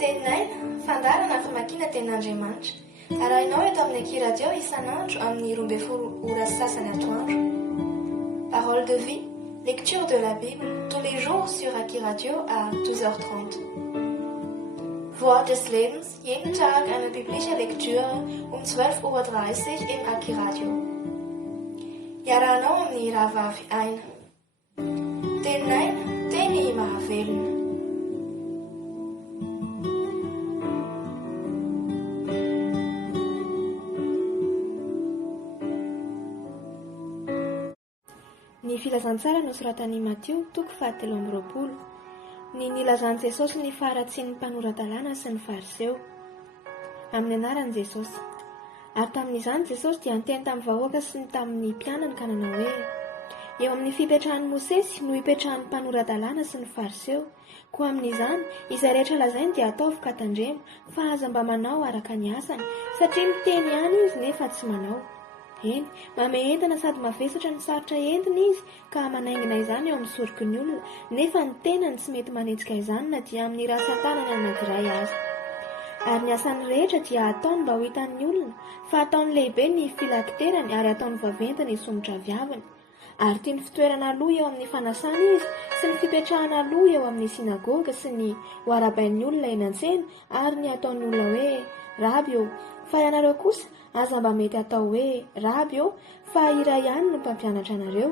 Tenaina, fandarana famakiana ten'Andriamanitra. Arahinao eto amin'ny Aki Radio isan'andro amin'ny 12 ora sasany atoandro. Parole de vie, lecture de la Bible, tous les jours sur Aki Radio à 12h30. Wort des Lebens, jeden Tag eine biblische Lektüre um 12:30 Uhr im Aki Radio. Iarahanao amin'ny rahavavy aina. Tenaina, teny mahavelona. Ny filazantsara nosoratan'i Matteo, toko 7:20. Ny nilazan'i Jesosy ny faharatsian'ny mpanoran-dalàna sy ny fariseo. Amin'ny anaran'i Jesosy. Ary tamin'izany Jesosy dia niteny tamin'ny vahoaka sy tamin'ny mpianany ka nanao hoe: eo amin'ny fipetrahan'i Mosesy no hipetrahan'ny mpanoran-dalàna sy ny fariseo, koa amin'izany izay rehetra lazainy dia ataovy ka tandremo, fa aza mba manao araka ny asany, satria miteny ihany izy nefa tsy manao. Eny, mame entana sady mavesatra ny sarotra entiny izy ka manaingina izany eo amin'ny soroky ny olona, nefa ny tenany tsy mety manenjika izany na dia amin'ny rasa-tanana anankiray aza. Ary ny asany rehetra dia ataony mba ho hitan'ny olona, fa ataony lehibe ny filakiterany ary ataony vaventy ny somotra viaviny. Ary tiany fitoerana aloha eo amin'ny fanasana izy sy ny fipetrahana aloha eo amin'ny sinagoga sy ny ho arabain'ny olona eny an-tsena ary ny ataony olona hoe Rabi, fa ianareo kosa aza mba mety atao hoe Rabi, fa iray ihany no mpampianatra anareo,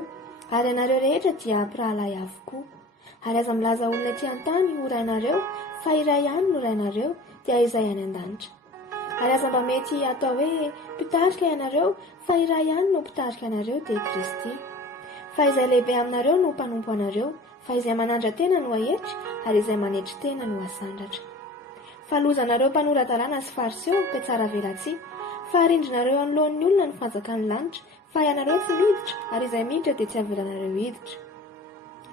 ary ianareo rehetra dia mpirahalahy avokoa. Ary aza milaza olona ety an-tany ho rainareo, fa iray ihany no rainareo dia izay any an-danitra. Ary aza mba mety atao hoe mpitarika ianareo, fa iray ihany no mpitarika anareo dia Kristy. Fa izay lehibe aminareo no mpanompo anareo, fa izay manandra tena no ahetry, ary izay manetry tena no asandratra. Fa lozanareo mpanoran-dalàna sy fariseo pe tsara velatsia, fa arindrinareo anoloan'ny olona ny fanjakan'ny lanitra, fa ianareo tsy miditra, ary izay miditra dia tsy avelanareo hiditra.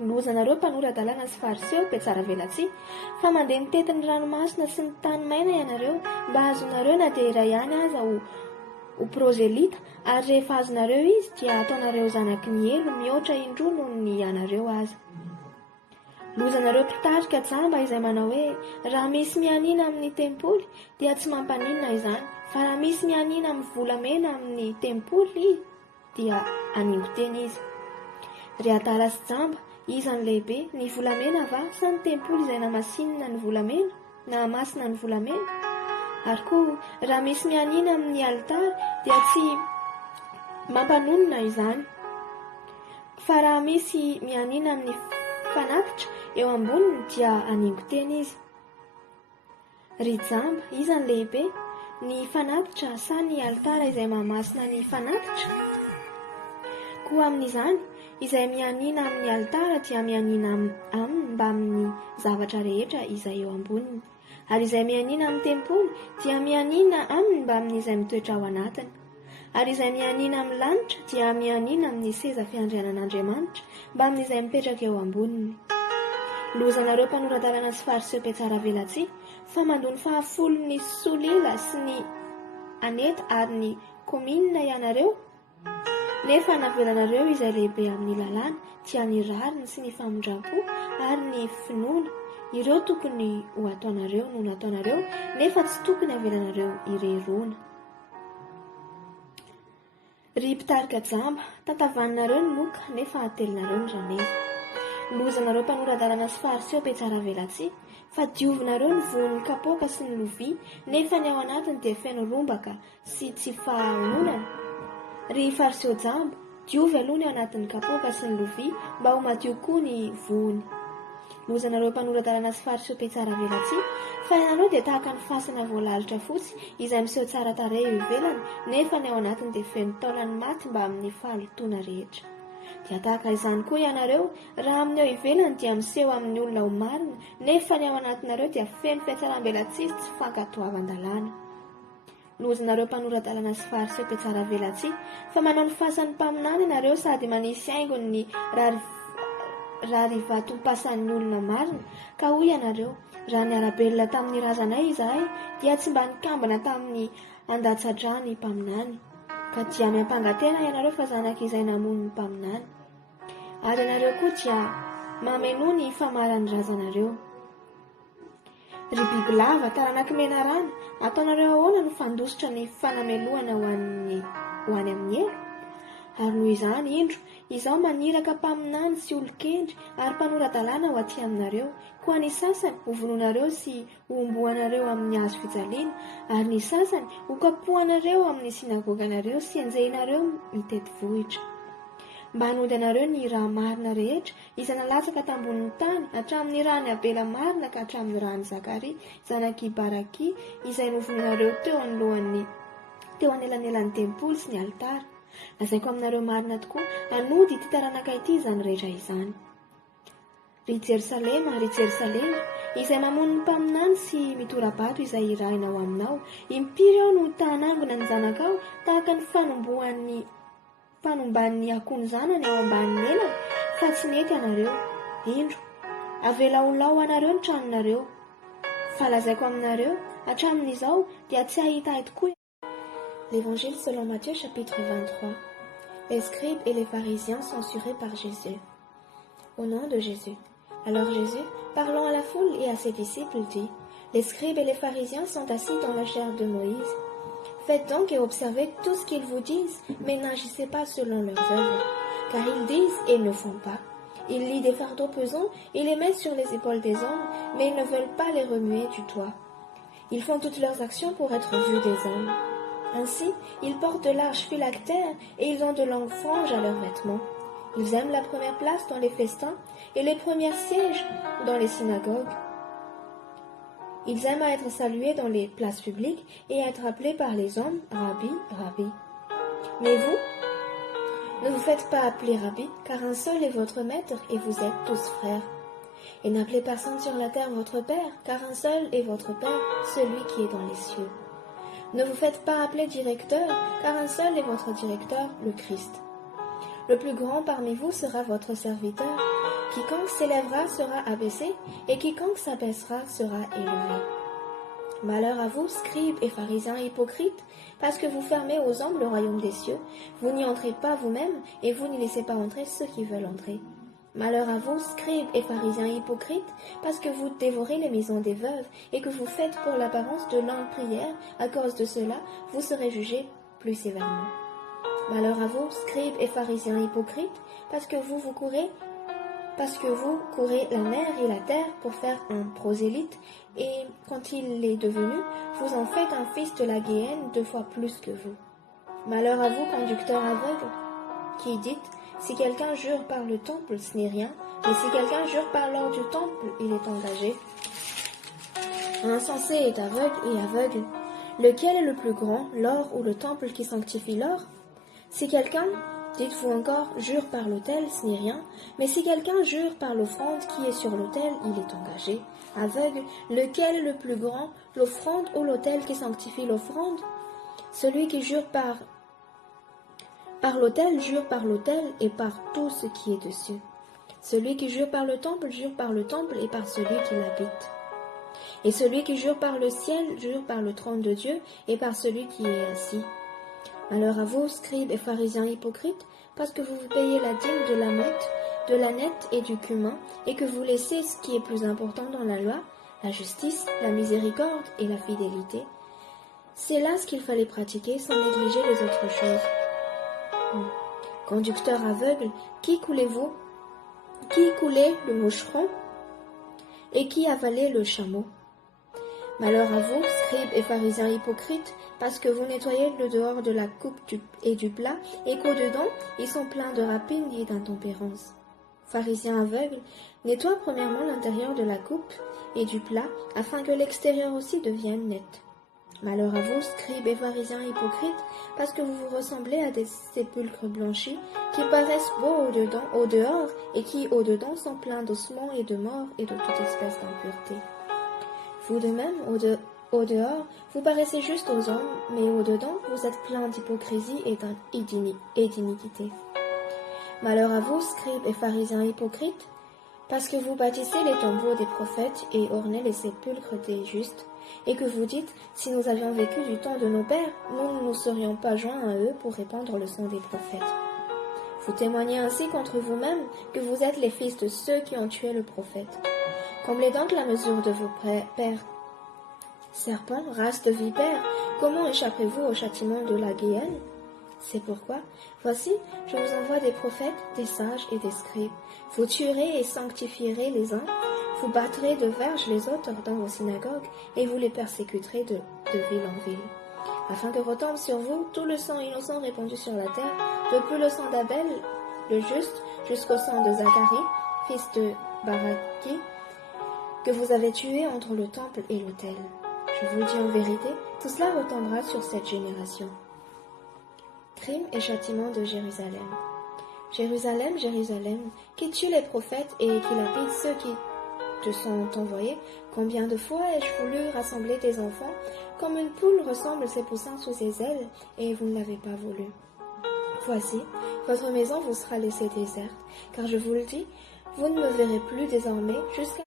Lozanareo mpanoran-dalàna sy fariseo pe tsara velatsia, fa mandeha mitety ny ranomasina sy ny tany maina ianareo, mba azonareo na dia iray ihany aza ho prozelita, ary rehefa azonareo izy dia ataonareo zanaky ny elo mihoatra indroa noho ny ianareo aza. Lozanareo mpitarika jamba izay manao hoe raha misy mianina amin'ny tempoly dia tsy mampaninona izany, fa raha misy mianina amin'ny volamena amin'ny tempoly dia aningo teny izy. Ry adala sy jamba, iza ny lehibe, ny volamena va sa ny tempoly izay namasinina ny volamena, na masina ny volamena? Ary koa raha misy mianina amin'ny alitara dia tsy mampanonona izany, fa raha misy mianina amin'ny fanatitra eo amboniny dia aningo teny izy. Ry jamba, iza ny lehibe, ny fanatitra sa ny alitara izay mahamasina ny fanatitra? Koa amin'izany, izay mianina amin'ny alitara dia mianina aminy mba amin'ny zavatra rehetra izay eo amboniny, ary izay mianina amin'ny tempoly dia mianina aminy mba amin'izay mitoetra ao anatiny, ary izay mianina amin'ny lanitra dia mianina amin'ny seza fiandrianan'Andriamanitra mba amin'izay mipetraka eo amboniny. Lozanareo mpanoran-dalàna sy fariseo pe tsara velatsia, fa mandony fahafolon'ny solila sy ny aneta ary ny kominina ianareo, nefa navelanareo izay lehibe amin'ny lalàna dia ny rariny sy ny famondram-po ary ny finoana, ireo tokony ho ataonareo no nataonareo, nefa tsy tokony avelanareo irerona. Ry mpitarika jamba, tantavaninareo ny moka nefa atelinareo ny rameva. Lozanareo mpanoran-dalàna sy fariseo pe tsara velatsia, fa diovinareo ny voan'ny kapoaka sy ny lovia, nefa ny ao anatiny dia feno rombaka sy tsy fahaononana. Ry fariseo jamba, diovy aloha ny ao anatin'ny kapoaka sy ny lovia mba ho madio koa ny voany. Lozanareo mpanoran-dalàna sy fariseo pe tsara velatsia, fa ianareo dia tahaka ny fasana voalalitra fotsy izay miseho tsara tarehy eo ivelany, nefa ny ao anatiny dia feno taolany maty mba amin'ny fahalotoana rehetra. Dia tahaka izany koa ianareo, raha amin'ny eo ivelany dia miseho amin'ny olona ho marina, nefa ny ao anatinareo dia feno fiatsaram-belatsia sy fankatoavan-dalàna. Lozanareo mpanoran-dalàna sy fariseo pe tsara velatsia, fa manao ny fasan'ny mpaminany ianareo sady manisy haingony ny rary vatom-pasan'ny olona marina, ka hoy ianareo, raha ny arabelona tamin'ny razanay izahay dia tsy mba nikambana tamin'ny andatsadrany mpaminany, ka dia miampangatena ianareo fa zanaka izay namono ny mpaminany. Ary ianareo koa dia mameno ny famaran'ny razanareo. Ry biby lava taranaky mena rano, ataonareo ahoana no fandositra ny fanamelohana ho any amin'ny elo? Ary noho izany indro, izaho maniraka mpaminany sy olon-kendry ary mpanora-dalàna ho aty aminareo. Koa ny sasany ho vononareo sy ho omboanareo amin'ny hazo fijaliana, ary ny sasany ho kapohanareo amin'ny sinagoganareo sy enjehinareo mitety vohitra. Mba hanody anareo ny raha marina rehetra izay nalatsaka tambonin'ny tany, hatramin'ny rany Abela marina ka hatramin'ny rany Zakaria zanaky Barakia izay novononareo teo anelanelan'ny tempoly sy ny altara. Lazaiko aminareo marina tokoa, hanody ity taranaka ity izany rehetra izany. Ry Jerosalema, izay mamono ny mpaminany sy mitora-bato izay irahinao aminao, impiry aho no tanangona ny zanakao tahaka ny fanomban'ny akoho zanany ao ambanin'ny elany, fa tsy nety anareo. Indro, avelaolao anareo ny tranonareo. Fa lazaiko aminareo, hatramin'izao dia tsy ahita tokoa. L'Évangile selon Matthieu chapitre 23. Les scribes et les pharisiens censurés par Jésus. Au nom de Jésus. Alors Jésus, parlant à la foule et à ses disciples, dit: Les scribes et les pharisiens sont assis dans la chaire de Moïse. Faites donc et observez tout ce qu'ils vous disent, mais n'agissez pas selon leurs œuvres. Car ils disent et ne font pas. Ils lient des fardeaux pesants et les mettent sur les épaules des hommes, mais ils ne veulent pas les remuer du doigt. Ils font toutes leurs actions pour être vus des hommes. Ainsi, ils portent de larges phylactères et ils ont de longues franges à leurs vêtements. Ils aiment la première place dans les festins et les premiers sièges dans les synagogues. Ils aiment à être salués dans les places publiques et à être appelés par les hommes Rabbi, Rabbi. Mais vous, ne vous faites pas appeler Rabbi, car un seul est votre maître et vous êtes tous frères. Et n'appelez personne sur la terre votre Père, car un seul est votre Père, celui qui est dans les cieux. Ne vous faites pas appeler directeur, car un seul est votre directeur, le Christ. Le plus grand parmi vous sera votre serviteur. Quiconque s'élèvera sera abaissé, et quiconque s'abaissera sera élevé. Malheur à vous, scribes et pharisiens hypocrites, parce que vous fermez aux hommes le royaume des cieux. Vous n'y entrez pas vous-même, et vous n'y laissez pas entrer ceux qui veulent entrer. Malheur à vous, scribes et pharisiens hypocrites, parce que vous dévorez les maisons des veuves, et que vous faites pour l'apparence de longues prières. À cause de cela, vous serez jugés plus sévèrement. Malheur à vous, scribes et pharisiens hypocrites, parce que vous courez la mer et la terre pour faire un prosélyte, et quand il est devenu, vous en faites un fils de la Guéhenne 2 fois plus que vous. Malheur à vous, conducteurs aveugles, qui dites: si quelqu'un jure par le temple, ce n'est rien, mais si quelqu'un jure par l'or du temple, il est engagé. Insensé est aveugle et aveugle. Lequel est le plus grand, l'or ou le temple qui sanctifie l'or? Si quelqu'un, dites-vous encore, jure par l'autel, ce n'est rien, mais si quelqu'un jure par l'offrande qui est sur l'autel, il est engagé. Aveugle, lequel est le plus grand, l'offrande ou l'autel qui sanctifie l'offrande? Celui qui jure par l'autel jure par l'autel et par tout ce qui est dessus. Celui qui jure par le temple et par celui qui l'habite. Et celui qui jure par le ciel jure par le trône de Dieu et par celui qui est assis. Malheur à vous, scribes et pharisiens hypocrites, parce que vous payez la dîme de la menthe, de l'ânette et du cumin, et que vous laissez ce qui est plus important dans la loi, la justice, la miséricorde et la fidélité. C'est là ce qu'il fallait pratiquer sans négliger les autres choses. Conducteur aveugle, qui coulez-vous? Qui coulait le moucheron et qui avalait le chameau? Malheur à vous, scribes et pharisiens hypocrites, parce que vous nettoyez le dehors de la coupe et du plat, et qu'au-dedans, ils sont pleins de rapine et d'intempérance. Pharisiens aveugles, nettoie premièrement l'intérieur de la coupe et du plat, afin que l'extérieur aussi devienne net. Malheur à vous, scribes et pharisiens hypocrites, parce que vous vous ressemblez à des sépulcres blanchis, qui paraissent beaux au dehors, et qui au-dedans sont pleins d'ossements et de morts et de toute espèce d'impureté. Vous de même, au dehors, vous paraissez juste aux hommes, mais au-dedans, vous êtes pleins d'hypocrisie et d'iniquité. Malheur à vous, scribes et pharisiens hypocrites, parce que vous bâtissez les tombeaux des prophètes et ornez les sépulcres des justes, et que vous dites, si nous avions vécu du temps de nos pères, nous ne nous serions pas joints à eux pour répandre le sang des prophètes. Vous témoignez ainsi contre vous-même que vous êtes les fils de ceux qui ont tué le prophète. Comblez donc la mesure de vos pères, Serpent, race de vipères, comment échapperez-vous au châtiment de la guienne? C'est pourquoi, voici, je vous envoie des prophètes, des sages et des scribes. Vous tuerez et sanctifierez les uns, vous battrez de verges les autres dans vos synagogues, et vous les persécuterez de ville en ville, afin que retombe sur vous tout le sang innocent répandu sur la terre, depuis le sang d'Abel, le juste, jusqu'au sang de Zacharie, fils de Baraki, que vous avez tué entre le temple et l'autel. Je vous le dis en vérité, tout cela retombera sur cette génération. Crime et châtiment de Jérusalem. Jérusalem, Jérusalem, qui tue les prophètes et qui lapide ceux qui te sont envoyés, combien de fois ai-je voulu rassembler tes enfants, comme une poule rassemble ses poussins sous ses ailes, et vous ne l'avez pas voulu. Voici, votre maison vous sera laissée déserte, car je vous le dis, vous ne me verrez plus désormais jusqu'à...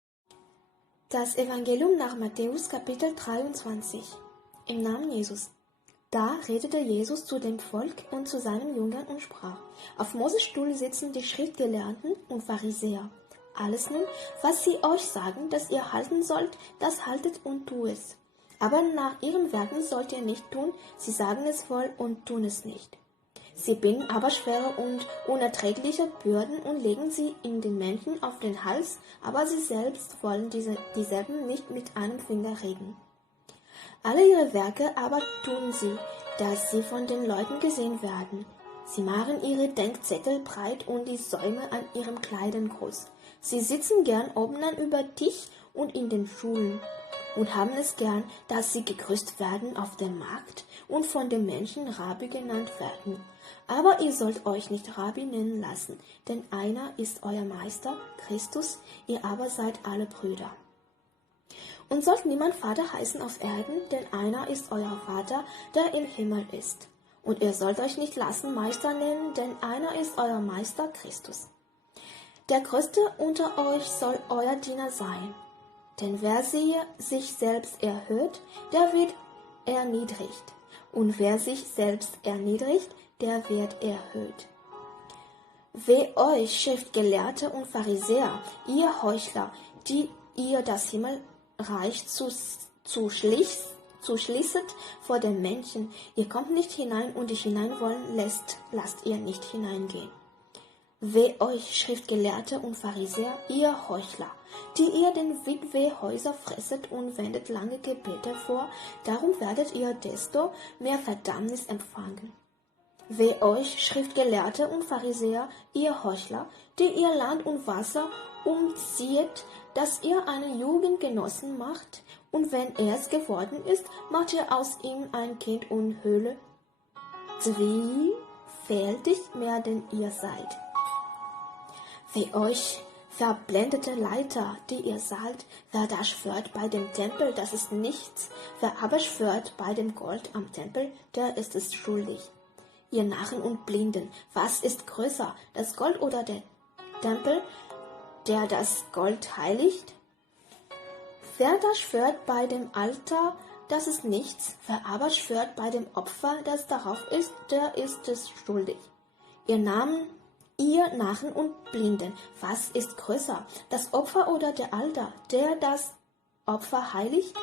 Das Evangelium nach Matthäus Kapitel 23. Im Namen Jesus. Da redete Jesus zu dem Volk und zu seinen Jüngern und sprach: Auf Moses Stuhl sitzen die Schriftgelehrten und Pharisäer. Alles nun, was sie euch sagen, dass ihr halten sollt, das haltet und tu es. Aber nach ihren Werken sollt ihr nicht tun, sie sagen es wohl und tun es nicht. Sie binden aber schwere und unerträgliche Bürden und legen sie in den Menschen auf den Hals, aber sie selbst wollen dieselben nicht mit einem Finger regen. Alle ihre Werke aber tun sie, dass sie von den Leuten gesehen werden. Sie machen ihre Denkzettel breit und die Säume an ihren Kleidern groß. Sie sitzen gern oben über Tisch und in den Schulen und haben es gern, dass sie gegrüßt werden auf dem Markt und von den Menschen Rabbi genannt werden. Aber ihr sollt euch nicht Rabbi nennen lassen, denn einer ist euer Meister, Christus, ihr aber seid alle Brüder. Und sollt niemand Vater heißen auf Erden, denn einer ist euer Vater, der im Himmel ist. Und ihr sollt euch nicht lassen Meister nennen, denn einer ist euer Meister, Christus. Der Größte unter euch soll euer Diener sein. Denn wer sich selbst erhöht, der wird erniedrigt. Und wer sich selbst erniedrigt, der wird erhöht. Weh euch, Schriftgelehrte und Pharisäer, ihr Heuchler, die ihr das Himmelreich zu schließet vor den Menschen. Ihr kommt nicht hinein und die hineinwollen lasst ihr nicht hineingehen. Weh euch, Schriftgelehrte und Pharisäer, ihr Heuchler, die ihr den Witwehäuser fresset und wendet lange Gebete vor, darum werdet ihr desto mehr Verdammnis empfangen. Weh euch, Schriftgelehrte und Pharisäer, ihr Heuchler, die ihr Land und Wasser umzieht, dass ihr einen Jugendgenossen macht, und wenn er es geworden ist, macht ihr aus ihm ein Kind und Höhle. Zwiefältig mehr denn ihr seid. Weh euch, verblendete Leiter, die ihr seid, wer da schwört bei dem Tempel, das ist nichts, wer aber schwört bei dem Gold am Tempel, der ist es schuldig. Ihr Narren und Blinden, was ist größer, das Gold oder der Tempel, der das Gold heiligt? Wer da schwört bei dem Altar, das ist nichts, wer aber schwört bei dem Opfer, das darauf ist, der ist es schuldig. Ihr Narren und Blinden, was ist größer, das Opfer oder der Altar, der das Opfer heiligt?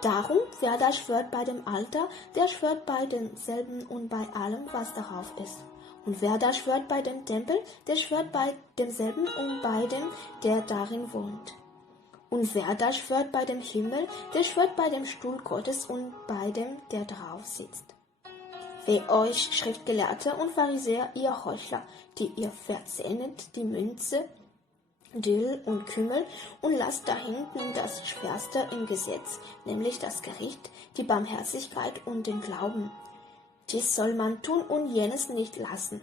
Darum, wer da schwört bei dem Altar, der schwört bei demselben und bei allem, was darauf ist. Und wer da schwört bei dem Tempel, der schwört bei demselben und bei dem, der darin wohnt. Und wer da schwört bei dem Himmel, der schwört bei dem Stuhl Gottes und bei dem, der drauf sitzt. Weh euch, Schriftgelehrte und Pharisäer, ihr Heuchler, die ihr verzehnet die Münze, Dill und Kümmel und lasst da hinten das Schwerste im Gesetz, nämlich das Gericht, die Barmherzigkeit und den Glauben. Dies soll man tun und jenes nicht lassen.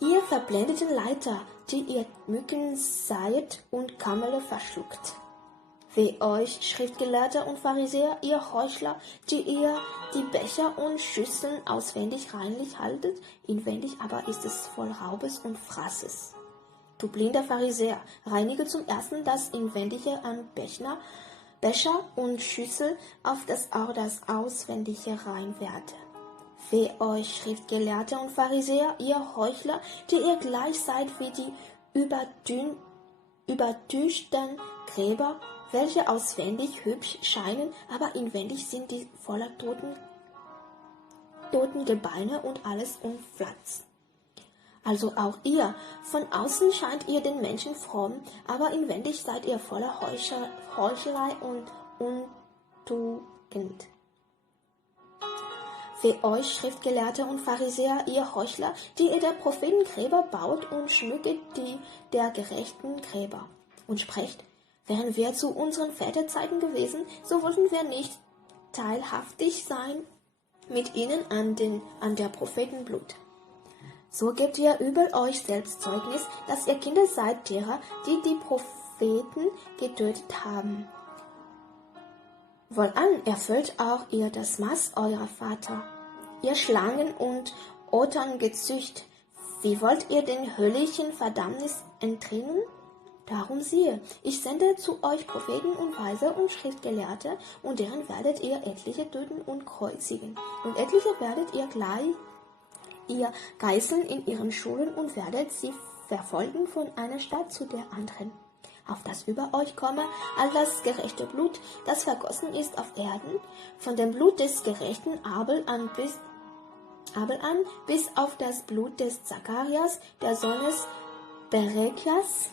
Ihr verblendeten Leiter, die ihr Mücken seid und Kamele verschluckt. Weh euch, Schriftgelehrte und Pharisäer, ihr Heuchler, die ihr die Becher und Schüsseln auswendig reinlich haltet, inwendig aber ist es voll Raubes und Frasses. Du blinder Pharisäer, reinige zum ersten das Inwendige an Becher und Schüssel, auf das auch das Auswendige rein werde. Weh euch, Schriftgelehrte und Pharisäer, ihr Heuchler, die ihr gleich seid wie die übertünchten Gräber, welche auswendig hübsch scheinen, aber inwendig sind die voller toten Gebeine und alles Unflatz. Also auch ihr, von außen scheint ihr den Menschen fromm, aber inwendig seid ihr voller Heuchelei und Untugend. Für euch Schriftgelehrte und Pharisäer, ihr Heuchler, die ihr der Propheten Gräber baut und schmücket die der gerechten Gräber. Und sprecht, wären wir zu unseren Väterzeiten gewesen, so wollten wir nicht teilhaftig sein mit ihnen an der Propheten Blut. So gebt ihr über euch selbst Zeugnis, dass ihr Kinder seid derer, die die Propheten getötet haben. Wohlan erfüllt auch ihr das Maß eurer Vater. Ihr Schlangen und Otterngezücht, wie wollt ihr den höllischen Verdammnis entrinnen? Darum siehe, ich sende zu euch Propheten und Weise und Schriftgelehrte, und deren werdet ihr etliche töten und kreuzigen. Und etliche werdet ihr geißeln in ihren Schulen und werdet sie verfolgen von einer Stadt zu der anderen. Auf das über euch komme all das gerechte Blut, das vergossen ist auf Erden, von dem Blut des gerechten Abel an bis auf das Blut des Zacharias, der Sohnes Berechias,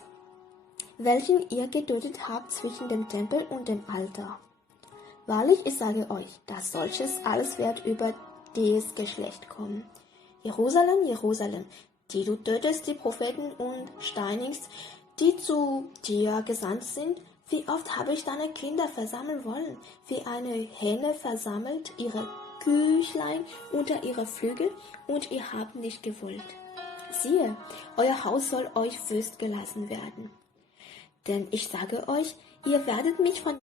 welchen ihr getötet habt zwischen dem Tempel und dem Altar. Wahrlich, ich sage euch, dass solches alles wird über dieses Geschlecht kommen. Jerusalem, Jerusalem, die du tötest die Propheten und steinigst, die zu dir gesandt sind, wie oft habe ich deine Kinder versammeln wollen, wie eine Hähne versammelt ihre Küchlein unter ihre Flügel, und ihr habt nicht gewollt. Siehe, euer Haus soll euch wüst gelassen werden. Denn ich sage euch, ihr werdet mich von